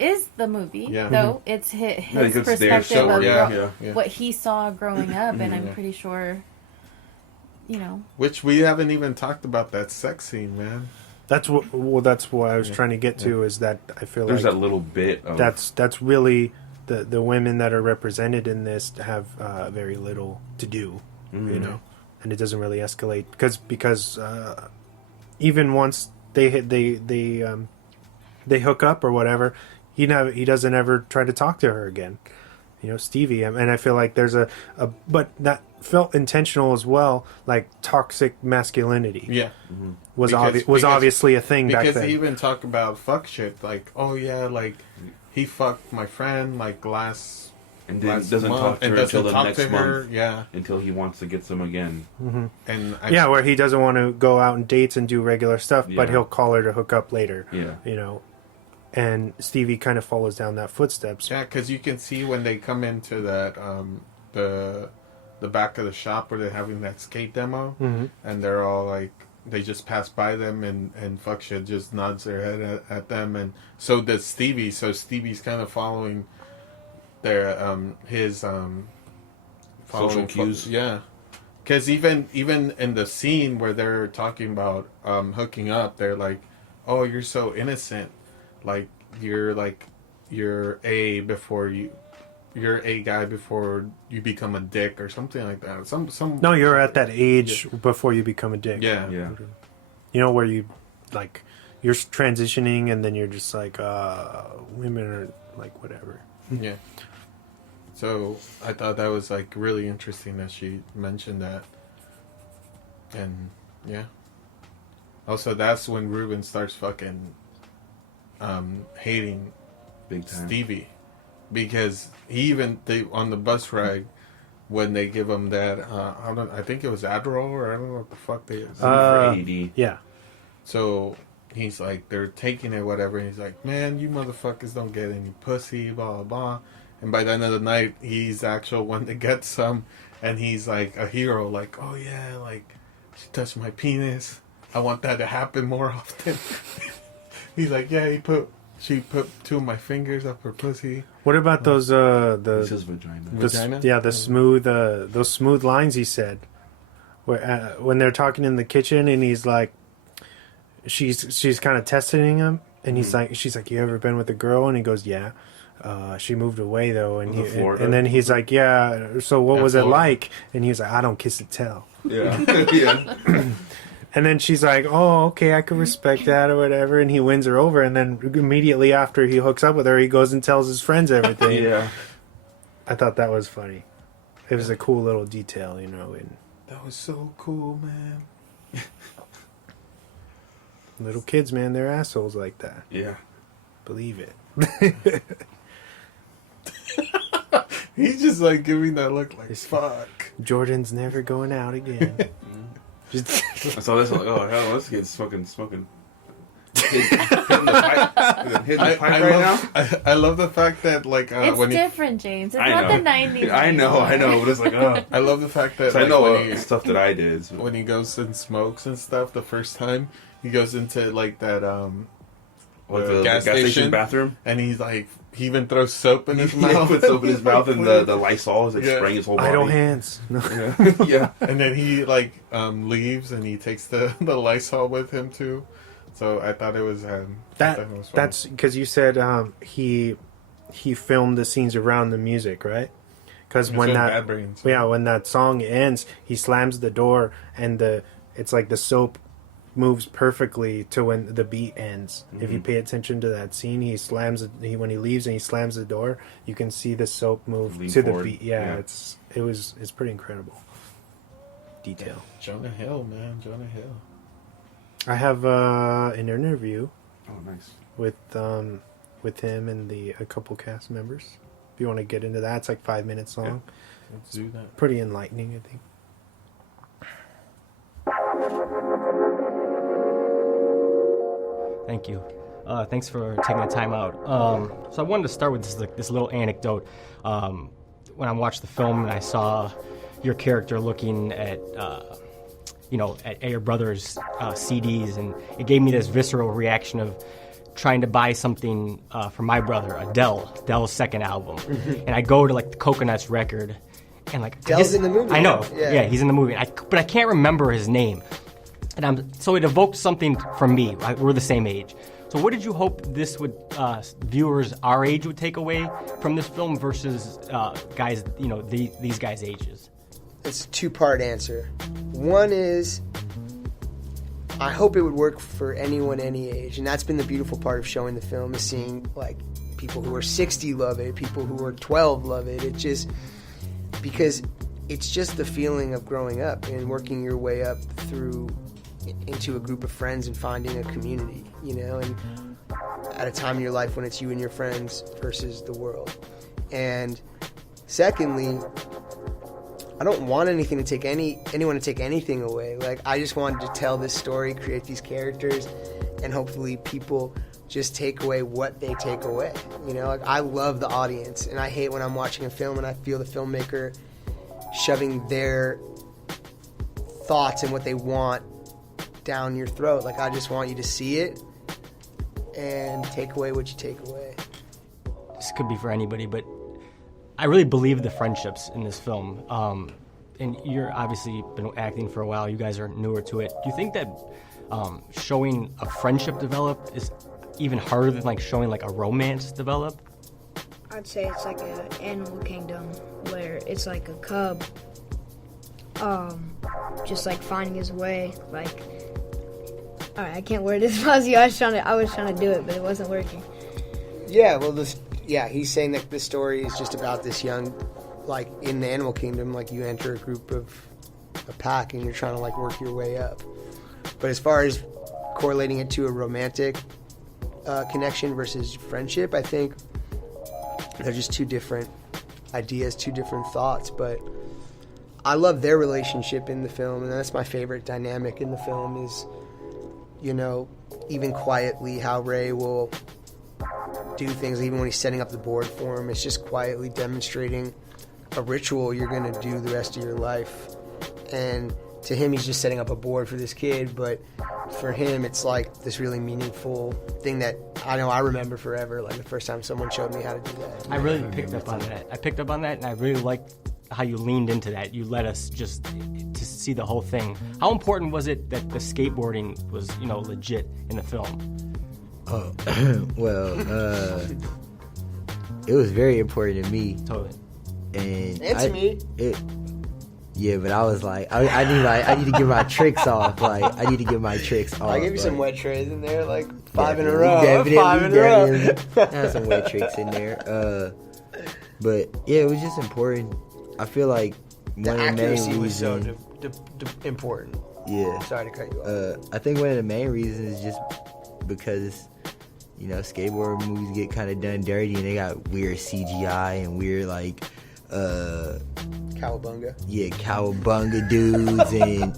is the movie, Yeah. though. It's his because perspective of yeah. what he saw growing up, and I'm pretty sure, Which we haven't even talked about that sex scene, man. That's what I was trying to get to, is that I feel There's like that little bit of... that's really the women that are represented in this have very little to do, and it doesn't really escalate because even once they hook up or whatever, he doesn't ever try to talk to her again. Stevie, and I feel like there's but that felt intentional as well, like toxic masculinity. Yeah. Was obviously a thing back then. Because they even talk about fuck shit, like, oh yeah, like, he fucked my friend, like, last And then doesn't month, talk to and her doesn't until the talk next to her, month. yeah. Until he wants to get some again. And where he doesn't want to go out on dates and do regular stuff, but Yeah. he'll call her to hook up later. Yeah. And Stevie kind of follows down that footsteps. Yeah, because you can see when they come into that the back of the shop where they're having that skate demo, and they're all like, they just pass by them, and fuck shit just nods their head at them, and so does Stevie. So Stevie's kind of following their his social cues. Yeah, because even in the scene where they're talking about hooking up, they're like, "Oh, you're so innocent, like you're a guy before you become a dick," or something like that. Some. No, you're at that age before you become a dick. Yeah. Where you like you're transitioning, and then you're just like, women are like whatever. Yeah. So I thought that was like really interesting that she mentioned that, and yeah. Also, that's when Ruben starts fucking hating Big time. Stevie, because on the bus ride when they give him that I think it was Adderall, or I don't know what the fuck they for AD. Yeah. So he's like, they're taking it, whatever, and he's like, man, you motherfuckers don't get any pussy, blah blah blah. And by the end of the night, he's the actual one that gets some, and he's like a hero, like, oh yeah, like, she touched my penis, I want that to happen more often. He's like, yeah, she put two of my fingers up her pussy. What about those This is vagina. Vagina? those smooth lines he said, where when they're talking in the kitchen, and he's like, she's kind of testing him, and she's like, you ever been with a girl? And he goes, yeah. She moved away though, and then he's like, yeah. So what was it like? And he's like, I don't kiss and tell. Yeah. Yeah. And then she's like, oh, okay, I can respect that or whatever. And he wins her over. And then immediately after he hooks up with her, he goes and tells his friends everything. Yeah. I thought that was funny. It was a cool little detail, And That was so cool, man. little kids, man, they're assholes like that. Yeah. Believe it. He's just like giving that look like, fuck. Jordan's never going out again. So this like, oh hell, this kid's smoking. Hitting the pipe right now. I love the fact that like it's when different, James. It's I not know. the 90s. I know. But it's like, oh. I love the fact that So like, I know when stuff that I did. So. when he goes and smokes and stuff the first time, he goes into like that Like the gas station bathroom, and he's like, he even throws soap in his He mouth. puts soap in his mouth, and the Lysol is like spraying his whole body. Idle hands. No. Yeah. And then he like leaves, and he takes the Lysol with him too. So I thought it was that's because you said he filmed the scenes around the music, right? Because when that song ends, he slams the door, and it's like the soap moves perfectly to when the beat ends. Mm-hmm. If you pay attention to that scene, when he leaves and he slams the door, you can see the soap move to the beat. Yeah, it's pretty incredible detail. Yeah. Jonah Hill, man, Jonah Hill. I have an interview. Oh, nice. With him and a couple cast members. If you want to get into that, it's like 5 minutes long. Yeah. Let's do that. Pretty enlightening, I think. Thank you. Thanks for taking the time out. So I wanted to start with this little anecdote. When I watched the film and I saw your character looking at your brother's CDs, and it gave me this visceral reaction of trying to buy something for my brother, Adele's second album, and I go to like the Coconuts record, and like Adele's in the movie. I know, Yeah. he's in the movie, but I can't remember his name, and so it evoked something from me. We're the same age. So what did you hope this would viewers our age would take away from this film versus guys, these guys' ages? It's a two-part answer. One is, I hope it would work for anyone any age, and that's been the beautiful part of showing the film, is seeing like people who are 60 love it, people who are 12 love it. It just, because it's just the feeling of growing up and working your way up through into a group of friends and finding a community, and at a time in your life when it's you and your friends versus the world. And secondly, I don't want anyone to take anything away. Like, I just wanted to tell this story, create these characters, and hopefully people just take away what they take away. Like, I love the audience, and I hate when I'm watching a film and I feel the filmmaker shoving their thoughts and what they want down your throat. Like, I just want you to see it and take away what you take away. This could be for anybody, but I really believe the friendships in this film. And you're obviously been acting for a while. You guys are newer to it. Do you think that showing a friendship develop is even harder than like showing like a romance develop? I'd say it's like an animal kingdom where it's like a cub, just like finding his way. Like, all right, I can't word this fuzzy. I was trying to do it, but it wasn't working. Yeah, well, he's saying that this story is just about this young, like, in the animal kingdom, like, you enter a pack and you're trying to, like, work your way up. But as far as correlating it to a romantic connection versus friendship, I think they're just two different ideas, two different thoughts. But I love their relationship in the film, and that's my favorite dynamic in the film is, even quietly how Ray will do things, even when he's setting up the board for him. It's just quietly demonstrating a ritual you're going to do the rest of your life. And to him, he's just setting up a board for this kid, but for him, it's like this really meaningful thing that I know I remember forever, like the first time someone showed me how to do that. I really picked up on that. And I really liked how you leaned into that. You let us just to see the whole thing. How important was it that the skateboarding was, legit in the film? Oh, well, it was very important to me. Totally. And to me. Yeah, but I was like, I need to get my tricks off. Like, I need to get my tricks off. I gave you some wet trays in there, like 5 in a Definitely, row. 5 in a row. I had some wet tricks in there. But yeah, it was just important. I feel like the accuracy was so important. Yeah. Sorry to cut you off. I think one of the main reasons is just because, skateboard movies get kind of done dirty and they got weird CGI and weird, like, Cowabunga. Yeah, cowabunga dudes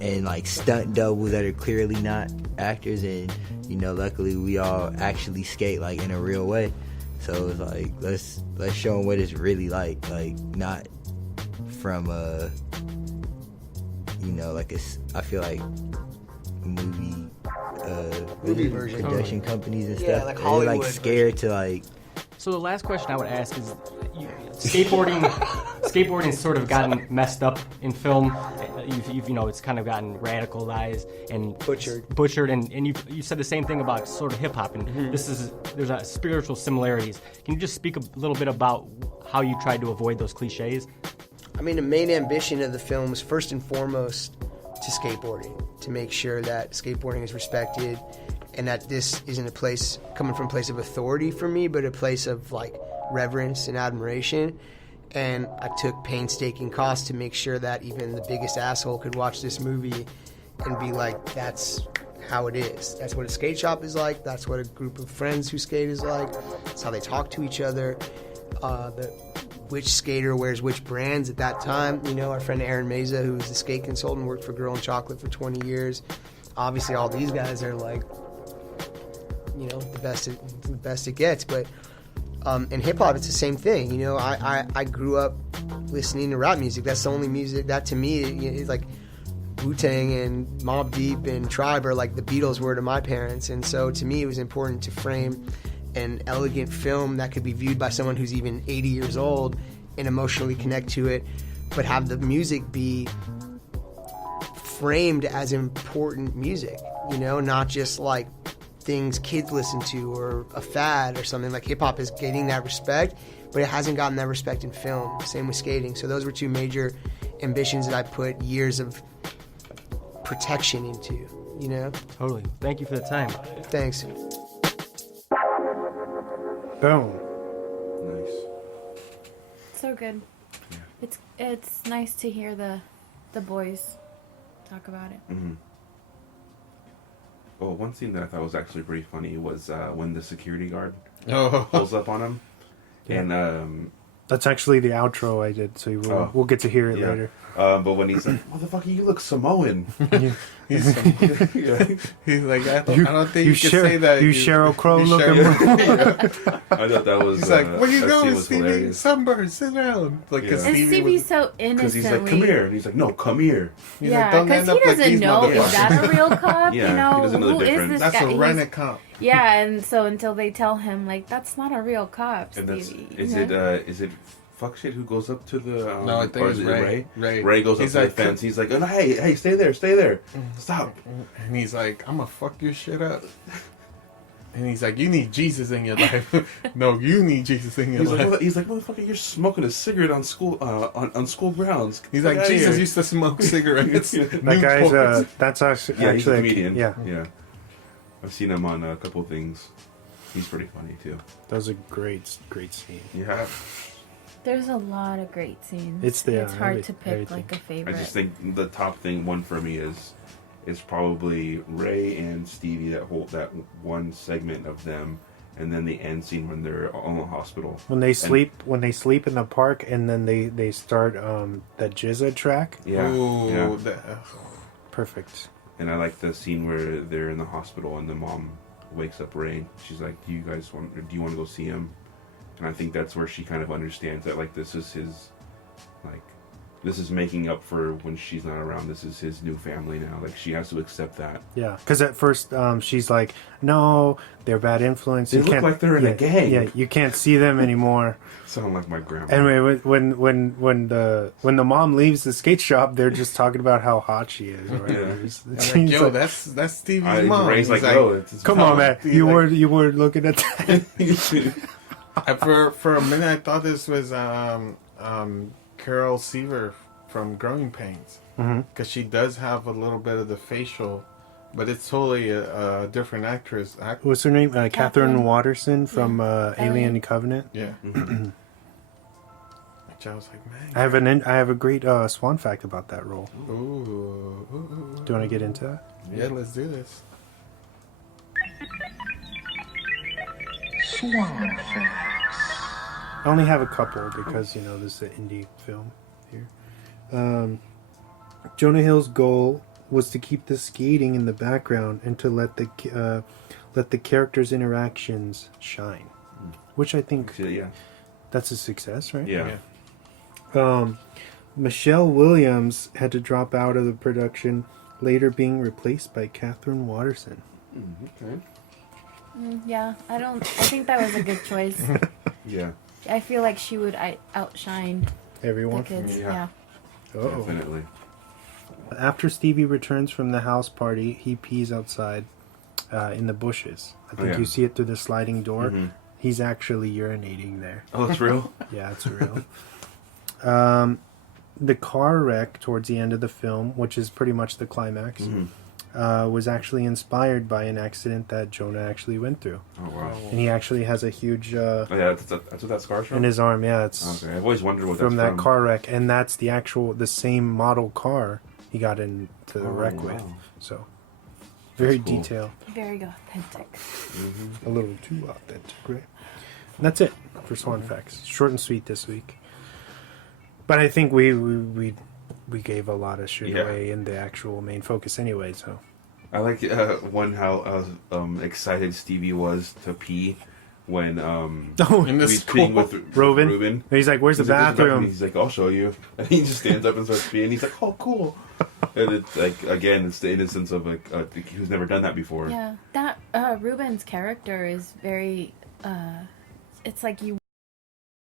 and like stunt doubles that are clearly not actors, and luckily we all actually skate like in a real way. So it's like let's show them what it's really like not from I feel like movie version production companies and yeah, stuff. like Hollywood they're like scared to like. So the last question I would ask is, skateboarding's sort of gotten messed up in film. It's kind of gotten radicalized and butchered, and you said the same thing about sort of hip hop, and there's a spiritual similarities. Can you just speak a little bit about how you tried to avoid those cliches? I mean, the main ambition of the film was first and foremost to skateboarding, to make sure that skateboarding is respected, and that this isn't a place coming from a place of authority for me, but a place of like reverence and admiration. And I took painstaking costs to make sure that even the biggest asshole could watch this movie and be like, that's how it is. That's what a skate shop is like. That's what a group of friends who skate is like. That's how they talk to each other. Which skater wears which brands at that time. Our friend Aaron Meza, who was the skate consultant, worked for Girl in Chocolate for 20 years. Obviously, all these guys are like, the best it gets. But in hip hop, it's the same thing. I grew up listening to rap music. That's the only music that to me is like Wu-Tang and Mobb Deep and Tribe are like the Beatles were to my parents. And so to me, it was important to frame an elegant film that could be viewed by someone who's even 80 years old and emotionally connect to it, but have the music be framed as important music, you know, not just like things kids listen to or a fad or something. Like hip-hop is getting that respect, but it hasn't gotten that respect in film. Same with skating. So those were two major ambitions that I put years of protection into, you know? Totally. Thank you for the time. Thanks. Boom. Nice. So good. It's nice to hear the boys talk about it. Mm-hmm. Well, one scene that I thought was actually pretty funny was when the security guard pulls up on him. Yeah. And that's actually the outro I did, so we'll get to hear it later. But when he's like, "Motherfucker, you look Samoan," he's like, I don't think you can say that. You Sheryl Crow looking. I thought that was. He's like, "Where you going, Stevie? Stevie? Sunburn, sit down." Like, Yeah. cause And Stevie's so Because innocently. he's like, "Come here," and he's like, "No, come here." He's Yeah, like, "Don't because end he up like doesn't these know, is motherfuckers." that a real cop? Yeah, You know, he doesn't know the who is difference. this That's guy? a He's- rent cop. Yeah, and so until they tell him, like, that's not a real cop, And that's Stevie. is you know? it fuck shit who goes up to the No, I think or it's is it Ray. Ray goes He's up to like, the fence. He's like, "Oh, no, hey, stay there, stop." And he's like, "I'm gonna fuck your shit up." And he's like, "You need Jesus in your life." No, you need Jesus in your life. He's like, "Motherfucker, you're smoking a cigarette on school on school grounds." He's Get like, outta Jesus here." used to smoke cigarettes. That guy's that's actually Yeah, he's a comedian. Yeah, yeah. I've seen him on a couple of things. He's pretty funny too. that was a great scene. Yeah. There's a lot of great scenes. It's there, It's hard to pick everything. like a I favorite. just think the top one for me is probably Ray and Stevie, that one segment of them, and then the end scene when they're all in the hospital. When they sleep in the park, and then they start that Jizza track. Yeah. Ooh, Yeah. Perfect. And I like the scene where they're in the hospital and the mom wakes up Ray. She's like, "Do you want to go see him?" And I think that's where she kind of understands that, like, this is his, like, this is making up for when she's not around. This is his new family now. Like, she has to accept that. Yeah, because at first she's like, "No, they're bad influence. They look like they're in a gang." Yeah, you can't see them anymore." Sound like my grandma. Anyway, when the mom leaves the skate shop, they're just talking about how hot she is. Right? Yeah. Like, yo, that's Stevie's mom. Ray's He's like, "No, it's his Come mom." on, man. He's You like- were looking at that. For a minute, I thought this was Carol Seaver from Growing Pains, because she does have a little bit of the facial, but it's totally a different actress. What's her name? Catherine Watterson from Alien Covenant. Yeah. Mm-hmm. Which I was like, man. I have a great Swan fact about that role. Ooh. Do you want to get into that? Yeah, let's do this. Swan facts. I only have a couple because this is an indie film here. Jonah Hill's goal was to keep the skating in the background and to let the characters' interactions shine, which I think that's a success, right? Yeah. Michelle Williams had to drop out of the production, later being replaced by Catherine Watterson. Okay. Yeah, I think that was a good choice. Yeah. I feel like she would outshine Everyone. the kids. Yeah. Yeah. Uh-oh. Definitely. After Stevie returns from the house party, he pees outside in the bushes. I think you see it through the sliding door. Mm-hmm. He's actually urinating there. Oh, it's real? Yeah, it's real. The car wreck towards the end of the film, which is pretty much the climax, was actually inspired by an accident that Jonah actually went through. Oh, wow. And he actually has a huge... Oh, yeah, that's what that scar's from? in his arm, yeah. It's Okay, I've always wondered what from that's that car wreck. And that's the same model car he got into the wreck with. wow. So, very cool. detailed. Very authentic. A little too authentic, right? And that's it for Swan Facts. Short and sweet this week. But I think we gave a lot of shit away in the actual main focus anyway, so. I like how excited Stevie was to pee when in the he's school peeing with Ruben. Ruben. And he's like, "Where's the He's like, bathroom?" He's like, "I'll show you." And he just stands up and starts peeing. He's like, "Oh, cool." And it's like, again, it's the innocence of like who's never done that before. Yeah, that Ruben's character is very. It's like you